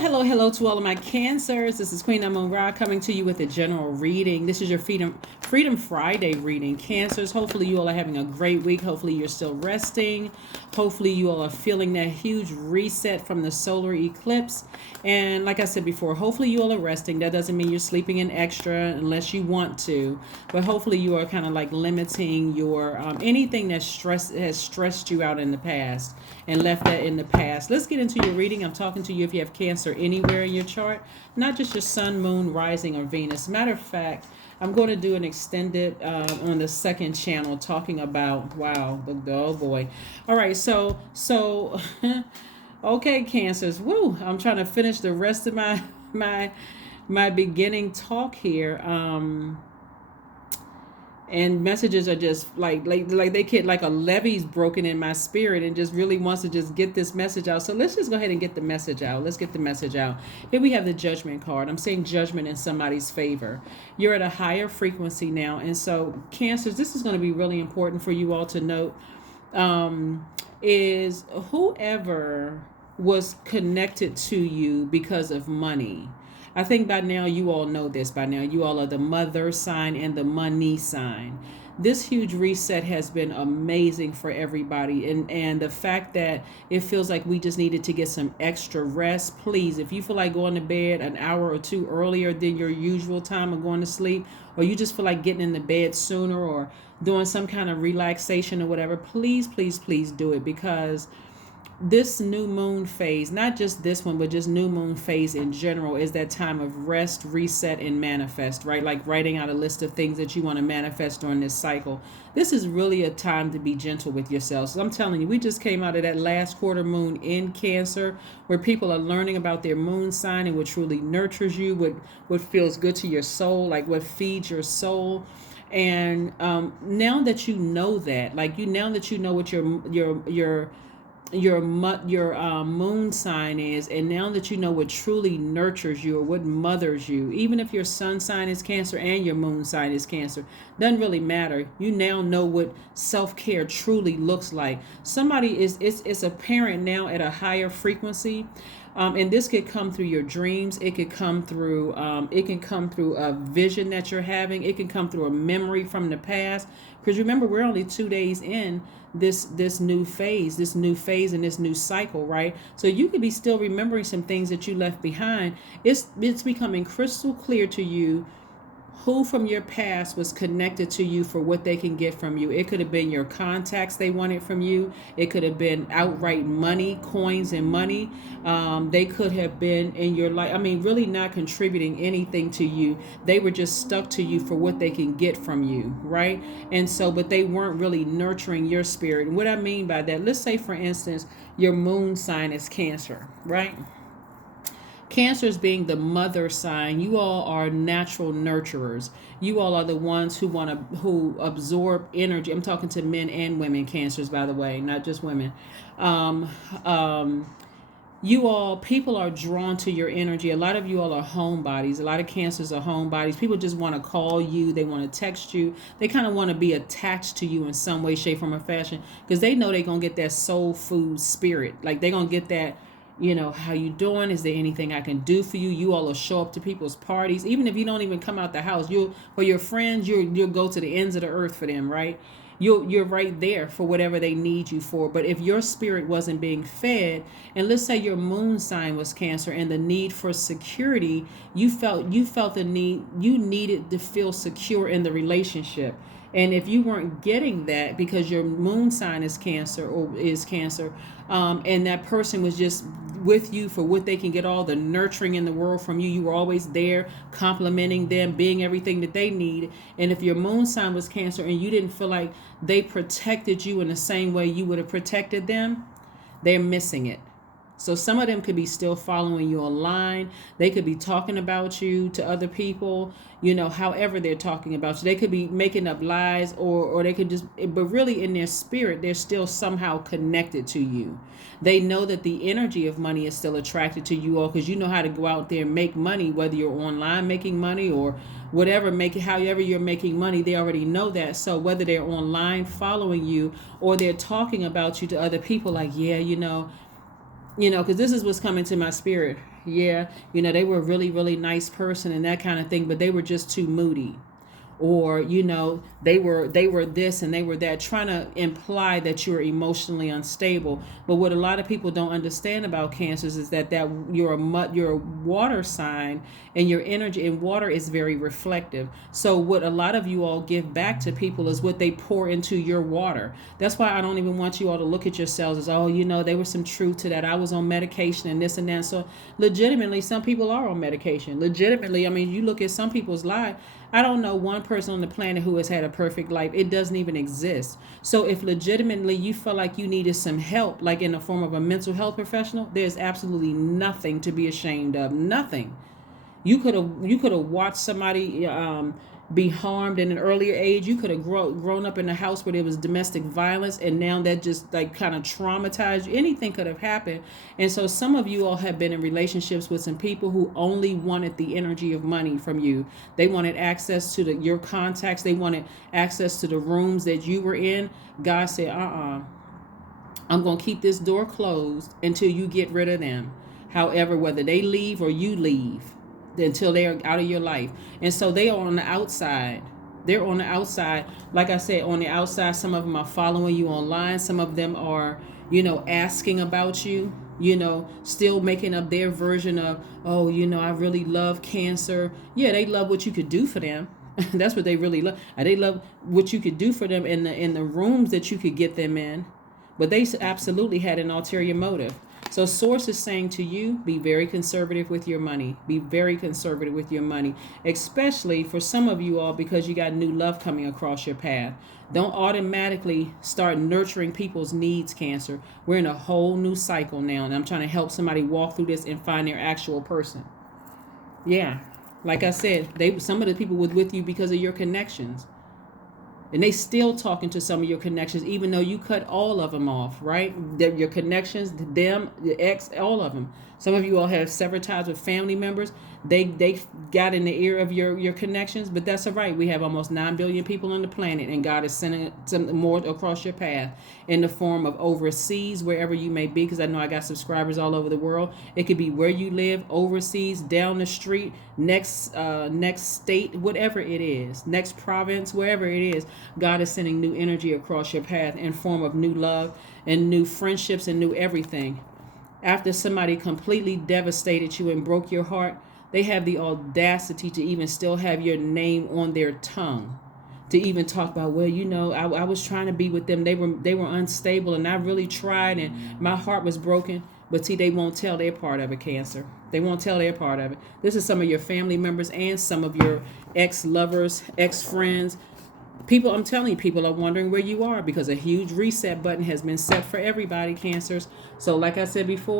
Hello to all of my Cancers. This is Queen Amun Ra coming to you with a general reading. This is your Freedom Friday reading. Cancers, hopefully you all are having a great week. Hopefully you're still resting. Hopefully you all are feeling that huge reset from the solar eclipse. And like I said before, hopefully you all are resting. That doesn't mean you're sleeping in extra unless you want to. But hopefully you are kind of like limiting your anything that has stressed you out in the past and left that in the past. Let's get into your reading. I'm talking to you if you have Cancer anywhere in your chart, not just your sun, moon, rising, or Venus. Matter of fact, I'm going to do an extended on the second channel talking about, wow, oh boy. All right, so okay, Cancers. Woo! I'm trying to finish the rest of my beginning talk here. And messages are just like they get like a levee's broken in my spirit and just really wants to just get this message out. So let's just go ahead and get the message out. Let's get the message out. Here we have the Judgment card. I'm saying judgment in somebody's favor. You're at a higher frequency now. And so Cancers, this is going to be really important for you all to note, is whoever was connected to you because of money. I think by now you all know this. By now you all are the mother sign and the money sign. This huge reset has been amazing for everybody. And the fact that it feels like we just needed to get some extra rest. Please, if you feel like going to bed an hour or two earlier than your usual time of going to sleep, or you just feel like getting in the bed sooner or doing some kind of relaxation or whatever, please do it, because this new moon phase, not just this one, but just new moon phase in general, is that time of rest, reset, and manifest, right? Like writing out a list of things that you want to manifest during this cycle. This is really a time to be gentle with yourselves. So I'm telling you, we just came out of that last quarter moon in Cancer, where people are learning about their moon sign and what truly nurtures you, what feels good to your soul, like what feeds your soul. And now that you know that, now that you know what your moon sign is, and now that you know what truly nurtures you or what mothers you, even if your sun sign is Cancer and your moon sign is Cancer, doesn't really matter. You now know what self-care truly looks like. Somebody is apparent now at a higher frequency. And this could come through your dreams. It could come through a vision that you're having. It can come through a memory from the past. Because remember, we're only 2 days in this new phase and this new cycle, right? So you could be still remembering some things that you left behind. It's becoming crystal clear to you who from your past was connected to you for what they can get from you. It could have been your contacts they wanted from you. It could have been outright money, coins and money. They could have been in your life, really not contributing anything to you. They were just stuck to you for what they can get from you, right? And so, but they weren't really nurturing your spirit. And what I mean by that, let's say, for instance, your moon sign is Cancer, right? Cancers being the mother sign, you all are natural nurturers. You all are the ones who absorb energy. I'm talking to men and women, Cancers, by the way, not just women. People are drawn to your energy. A lot of you all are homebodies. A lot of Cancers are homebodies. People just want to call you. They want to text you. They kind of want to be attached to you in some way, shape, form, or fashion, because they know they're going to get that soul food spirit. Like they're going to get that, how you doing? Is there anything I can do for you? You all will show up to people's parties. Even if you don't even come out the house, for your friends, you'll go to the ends of the earth for them, right? You're right there for whatever they need you for. But if your spirit wasn't being fed, and let's say your moon sign was Cancer and the need for security, you felt the need, you needed to feel secure in the relationship. And if you weren't getting that because your moon sign is Cancer, and that person was just with you for what they can get, all the nurturing in the world from you, you were always there complimenting them, being everything that they need. And if your moon sign was Cancer and you didn't feel like they protected you in the same way you would have protected them, they're missing it. So some of them could be still following you online. They could be talking about you to other people, however they're talking about you. They could be making up lies, or they could but really in their spirit, they're still somehow connected to you. They know that the energy of money is still attracted to you all, because you know how to go out there and make money, whether you're online making money or whatever, however you're making money, they already know that. So whether they're online following you or they're talking about you to other people, like, yeah, because this is what's coming to my spirit. Yeah, they were a really, really nice person and that kind of thing, but they were just too moody. Or they were this and they were that, trying to imply that you're emotionally unstable. But what a lot of people don't understand about cancers is that you're a water sign, and your energy in water is very reflective. So what a lot of you all give back to people is what they pour into your water. That's why I don't even want you all to look at yourselves as, oh, there was some truth to that, I was on medication and this and that. So legitimately, some people are on medication. Legitimately, I mean, you look at some people's lives. I don't know one person on the planet who has had a perfect life. It doesn't even exist. So if legitimately you feel like you needed some help, like in the form of a mental health professional, there's absolutely nothing to be ashamed of. Nothing. You could have watched somebody be harmed in an earlier age. You could have grown up in a house where there was domestic violence, and now that just like kind of traumatized you. Anything could have happened. And so some of you all have been in relationships with some people who only wanted the energy of money from you. They wanted access to your contacts. They wanted access to the rooms that you were in. God said, I'm going to keep this door closed until you get rid of them. However, whether they leave or you leave, until they are out of your life. And so they are on the outside. They're on the outside. Like I said, on the outside, some of them are following you online. Some of them are, asking about you, still making up their version of, oh, I really love Cancer. Yeah, they love what you could do for them. That's what they really love. They love what you could do for them in the rooms that you could get them in. But they absolutely had an ulterior motive. So Source is saying to you, be very conservative with your money. Be very conservative with your money, especially for some of you all, because you got new love coming across your path. Don't automatically start nurturing people's needs, Cancer. We're in a whole new cycle now, and I'm trying to help somebody walk through this and find their actual person. Yeah, like I said, some of the people were with you because of your connections. And they still talking to some of your connections, even though you cut all of them off, right? Your connections, them, your ex, all of them. Some of you all have severed ties with family members. They got in the ear of your connections, but that's all right. We have almost 9 billion people on the planet, and God is sending some more across your path in the form of overseas, wherever you may be, because I know I got subscribers all over the world. It could be where you live, overseas, down the street, next state, whatever it is, next province, wherever it is. God is sending new energy across your path in form of new love and new friendships and new everything. After somebody completely devastated you and broke your heart, they have the audacity to even still have your name on their tongue, to even talk about, well, I was trying to be with them. They were unstable, and I really tried, and my heart was broken. But see, they won't tell their part of it, Cancer. They won't tell their part of it. This is some of your family members and some of your ex-lovers, ex-friends. People, I'm telling you, people are wondering where you are, because a huge reset button has been set for everybody, Cancers. So like I said before,